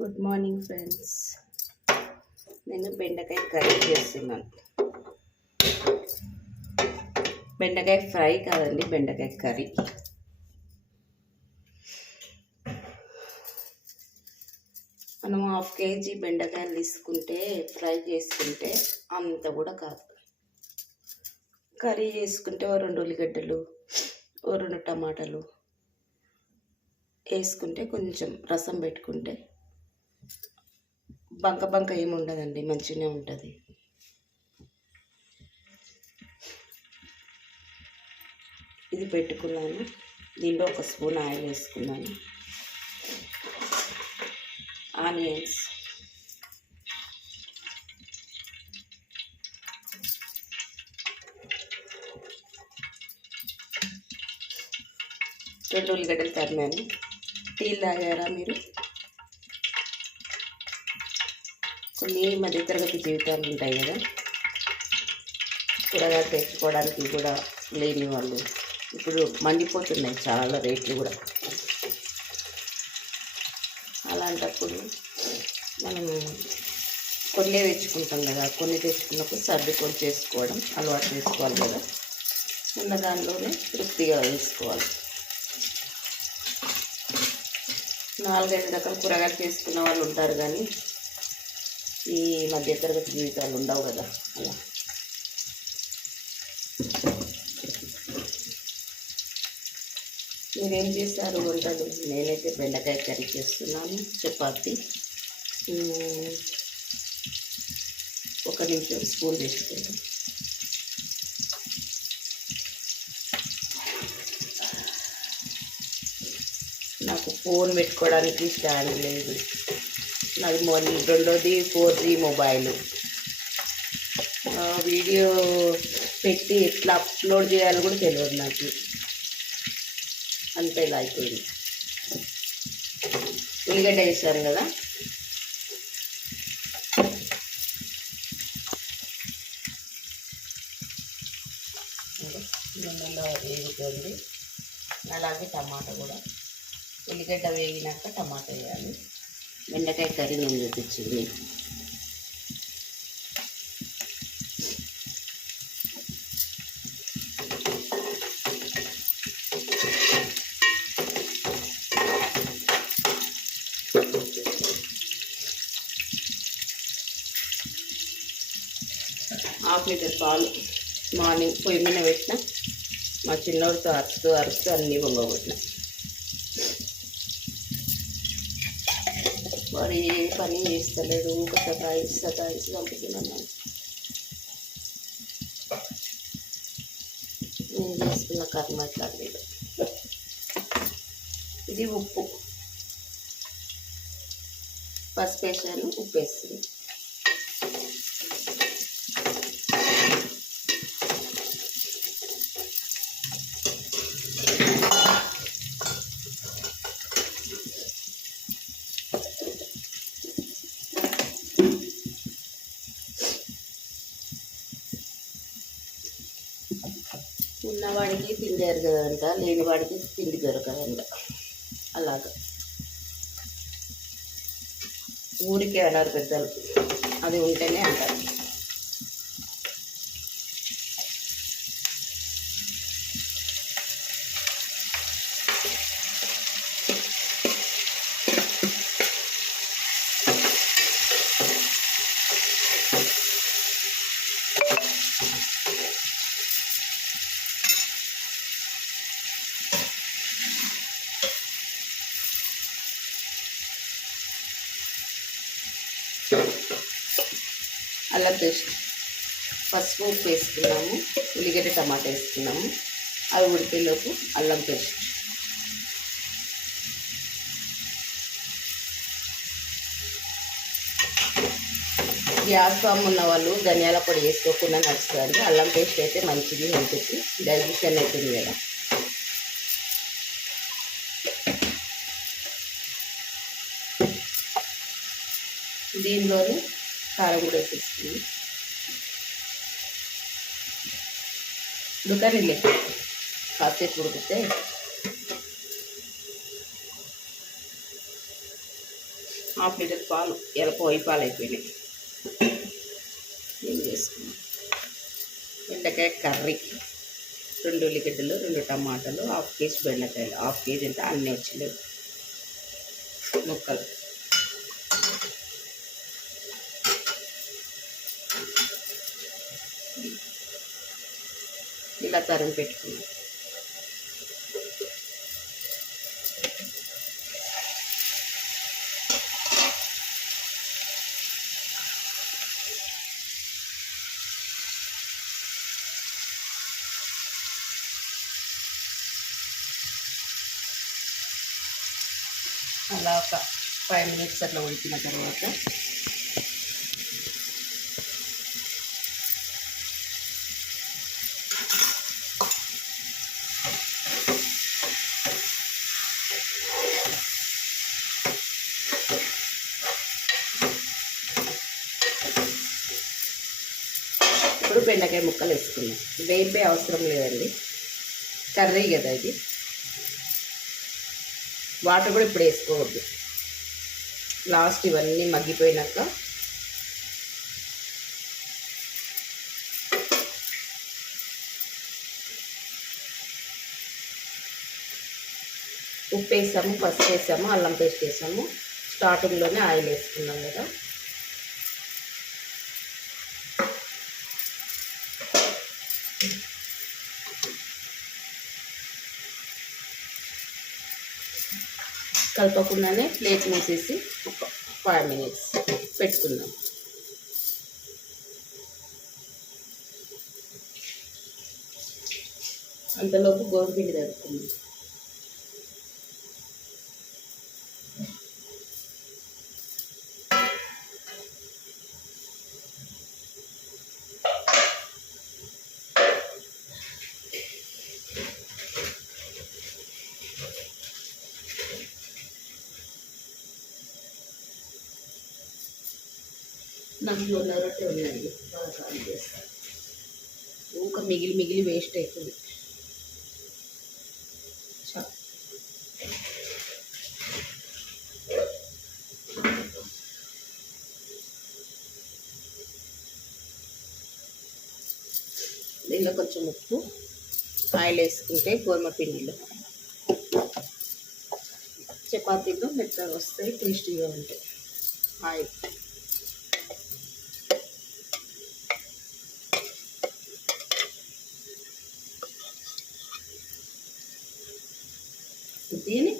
Good morning friends. నేను బెండకాయ curry చేస్తున్నాను. బెండకాయ ఫ్రై కాదండి బెండకాయ కర్రీ. మనం హాఫ్ కేజీ బెండకాయలు తీసుకుంటే ఫ్రై చేసుకుంటే అంత కూడా కాదు. కర్రీ చేసుకుంటే ఓ రెండు ఉల్లిగడ్డలు ఓ రెండు టమాటాలు వేసుకుంటే కొంచెం రసం పెట్టుకుంటే బంక బంక ఏమి ఉండదండి మంచిగానే ఉంటుంది. ఇది పెట్టుకున్నాను. దీంట్లో ఒక స్పూన్ ఆయిల్ వేసుకున్నాను. ఆనియన్స్. రెండు ఉల్లిగడ్డలు తరిమాను. టీలు తాగారా మీరు? కొన్ని మధ్యతరగతి జీవితాలు ఉంటాయి కదా. కూరగాయలు తెచ్చుకోవడానికి కూడా లేని వాళ్ళు ఇప్పుడు మండిపోతున్నాయి చాలా రేట్లు కూడా. అలాంటప్పుడు మనం కొన్ని తెచ్చుకుంటాం కదా. కొన్ని తెచ్చుకున్నప్పుడు సర్దుకొని చేసుకోవడం అలవాటు చేసుకోవాలి కదా. ఉన్న దానిలోనే తృప్తిగా వేసుకోవాలి. నాలుగైదు రకాల కూరగాయలు చేసుకున్న వాళ్ళు ఉంటారు కానీ ఈ మధ్యతరగతి జీవితాలు ఉండవు కదా. అలా మీరేం చేస్తారు వంటలు నేనైతే బెండకాయ కర్రీ చేస్తున్నాను. చపాతి. ఒక నిమిషం స్పూన్ తీసుకుంటాను నాకు ఫోన్ పెట్టుకోవడానికి స్టాండ్ లేదు. నాది మొన్న రెండోది ఫోర్ జీ మొబైల్. వీడియో పెట్టి ఎట్లా అప్లోడ్ చేయాలో కూడా తెలియదు నాకు. అంతే ఇలా అయిపోయింది. ఉల్లిగడ్డ వేసాను కదా? నూనెలో వేగుతుంది అలాగే టమాటా కూడా. ఉల్లిగడ్డ వేగినాక టమాటా వేయాలి. బెండకాయ కర్రీ నేను చూపించింది. హాఫ్ లీటర్ పాలు మార్నింగ్ పొయ్యి మీద పెట్టిన. మా చిన్నోడితో అరుస్తూ అరుస్తూ అన్నీ పొంగబట్టిన వాడు ఏ పని చేస్తలేడు ఇంకా సతాయిసి సతాయిసి పంపుతున్నాను నేను. చేసుకున్న కర్మ ఎట్లా లేదు. ఇది ఉప్పు. పసుపు వేసాను ఉప్పు వేస్తుంది జరగదంట లేని వాడికి తిండి దొరకదంట. అలాగా. ఊరికే అన్నారు పెద్దలు. అది ఉంటేనే అంటారు. అల్లం పేస్ట్. పసుపు ఉప్పు వేసుకున్నాము ఉల్లిగడ్డ టమాటా వేసుకున్నాము అవి ఉడికేలోపు అల్లం పేస్ట్. గ్యాస్ ఫామ్ ఉన్న వాళ్ళు ధనియాల పొడి వేసుకోకుండా నడుస్తుంది అల్లం పేస్ట్ అయితే మంచిది హెల్త్కి. డైజెషన్ అవుతుంది కదా. దీనిలోనే కారం కూడా వేసేస్తుంది దుకాణంలే కాసేపు ఉడికితే. హాఫ్ లీటర్ పాలు ఇలా పాలు అయిపోయినాయి. ఏం చేసుకున్నాం? బెండకాయ కర్రీ. రెండు ఉల్లిగడ్డలు రెండు టమాటాలు హాఫ్ కేజీ బెండకాయలు. హాఫ్ కేజీ అంటే అన్నీ వచ్చినాయి ముక్కలు. ఇలా తరిగి పెట్టుకున్నాం అలా ఒక ఫైవ్ మినిట్స్ అట్లా ఉడికిన తర్వాత ఇప్పుడు బెండకాయ ముక్కలు వేసుకున్నాం వేపే అవసరం లేదండి. కర్రీ కదా ఇది. వాటర్ కూడా ఇప్పుడు వేసుకోవద్దు. లాస్ట్ ఇవన్నీ మగ్గిపోయినాక ఉప్పు వేసాము పసుపు వేసాము అల్లం పేస్ట్ వేసాము. స్టార్టింగ్లోనే ఆయిల్ వేసుకున్నాం కదా. కలపకుండానే ప్లేట్ మూసేసి ఒక ఫైవ్ మినిట్స్ పెట్టుకుందాం. అంతలోపు గోధుమపిండి దొరుకుతుంది దాంట్లో నరటే ఉందండి బాగా ఖాళీ చేస్తారు. ఊక మిగిలి మిగిలి వేస్ట్ అవుతుంది. దీనిలో కొంచెం ఉప్పు ఆయిల్ వేసుకుంటే గోధుమ పిండిలో. చపాతీలో మెత్తగా వస్తాయి టేస్టీగా ఉంటాయి. ఆయిల్. దీని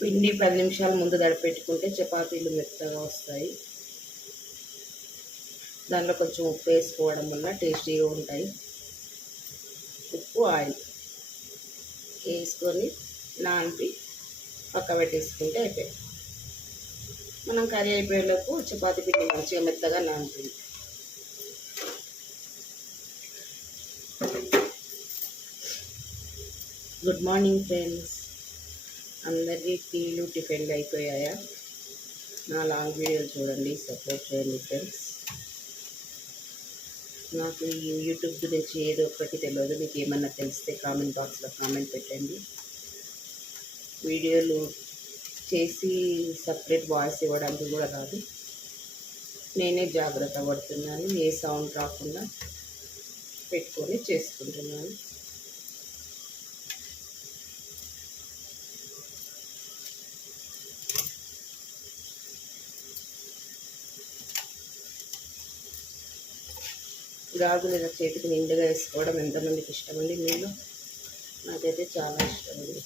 పిండి పది నిమిషాల ముందు దడపెట్టుకుంటే చపాతీలు మెత్తగా వస్తాయి. దానిలో కొంచెం ఉప్పు వేసుకోవడం వల్ల టేస్టీగా ఉంటాయి. ఉప్పు ఆయిల్ వేసుకొని నానిపి పక్క పెట్టేసుకుంటే అయిపోయాయి మనం కర్రీ అయిపోయేలోపు చపాతి పిండి మంచిగా మెత్తగా నానుతుంది గుడ్ మార్నింగ్ ఫ్రెండ్స్. అందరికీ టీలు టిఫిన్లు అయిపోయాయా? నా లాంగ్ వీడియోలు చూడండి సపోర్ట్ చేయండి ఫ్రెండ్స్. నాకు ఈ యూట్యూబ్ గురించి ఏదో ఒకటి తెలియదు మీకు ఏమన్నా తెలిస్తే కామెంట్ బాక్స్లో కామెంట్ పెట్టండి. వీడియోలు చేసి సపరేట్ వాయిస్ ఇవ్వడానికి కూడా రాదు నేనే జాగ్రత్త పడుతున్నాను. ఏ సౌండ్ రాకుండా పెట్టుకొని చేసుకుంటున్నాను. రాగులు ఇలా చేతికి నిండుగా వేసుకోవడం ఎంతమందికి ఇష్టమండి? మీరు? నాకైతే చాలా ఇష్టం అండి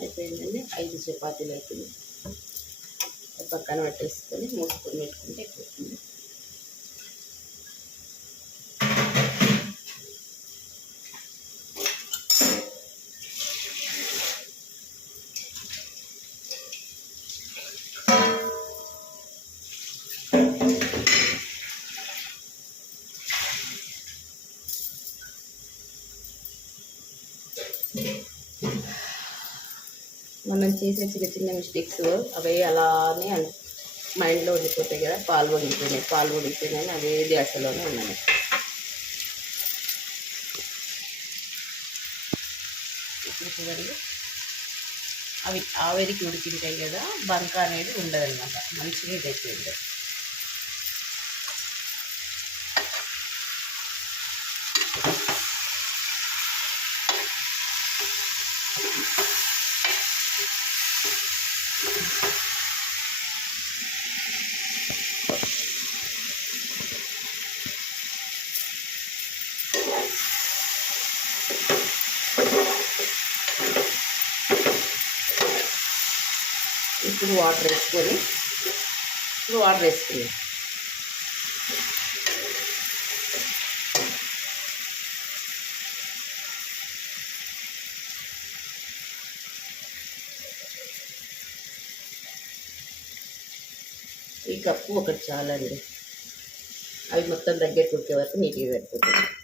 అయిపోయిందండి. ఐదు చపాతీలు అయిపోయింది. పక్కన పెట్టేసుకొని మూసుకొని పెట్టుకుంటే అయిపోతుంది. మనం చేసే చిన్న చిన్న మిస్టేక్స్ అవే అలానే మైండ్లో ఉండిపోతాయి కదా పాలు వడిపోయినాయి పాలు వడిపోయినాయి అదే ధ్యాసలోనే ఉన్నాయి ఇప్పుడు చూడండి. అవి ఆవేరికి ఉడికింటాయి కదా బంక అనేది ఉండదన్నమాట. మంచిగా ఇదైతే ఉండదు ఇప్పుడు వాటర్ వేసుకొని ఇప్పుడు వాటర్ వేసుకున్నాం ఈ కప్పు ఒకటి చాలండి. అవి మొత్తం దగ్గరికి ఉడికే వరకు నీట్గా సరిపోతుంది.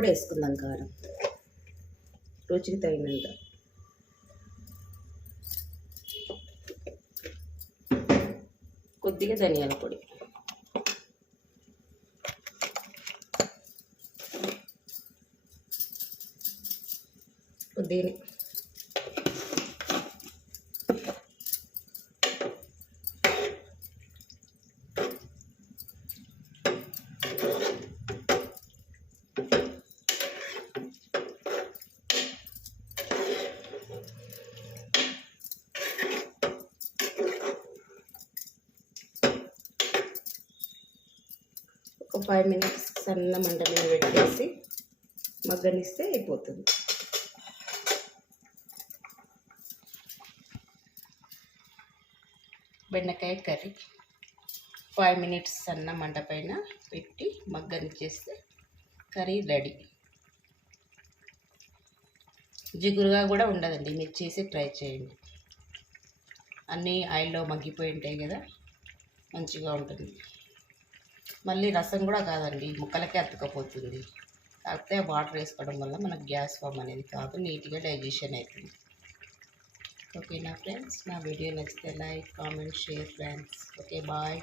ఇప్పుడు వేసుకుందాం కారం. రుచికి తగినంత. కొద్దిగా ధనియాల పొడి. కొద్దిగా ఒక ఫైవ్ మినిట్స్ సన్న మంట మీద పెట్టేసి మగ్గనిస్తే అయిపోతుంది. బెండకాయ కర్రీ. ఫైవ్ మినిట్స్ సన్న మంట పైన పెట్టి మగ్గనిచ్చేస్తే కర్రీ రెడీ. జిగురుగా కూడా ఉండదండి మీరు చేసి ట్రై చేయండి. అన్నీ ఆయిల్లో మగ్గిపోయి ఉంటాయి కదా మంచిగా ఉంటుంది. మళ్ళీ రసం కూడా కాదండి ముక్కలకే అతుకపోతుంది కాకపోతే వాటర్ వేసుకోవడం వల్ల మనకు గ్యాస్ ఫామ్ అనేది కాదు నీట్గా డైజెషన్ అవుతుంది ఓకేనా ఫ్రెండ్స్? నా వీడియో నచ్చితే like comment share friends. Okay bye.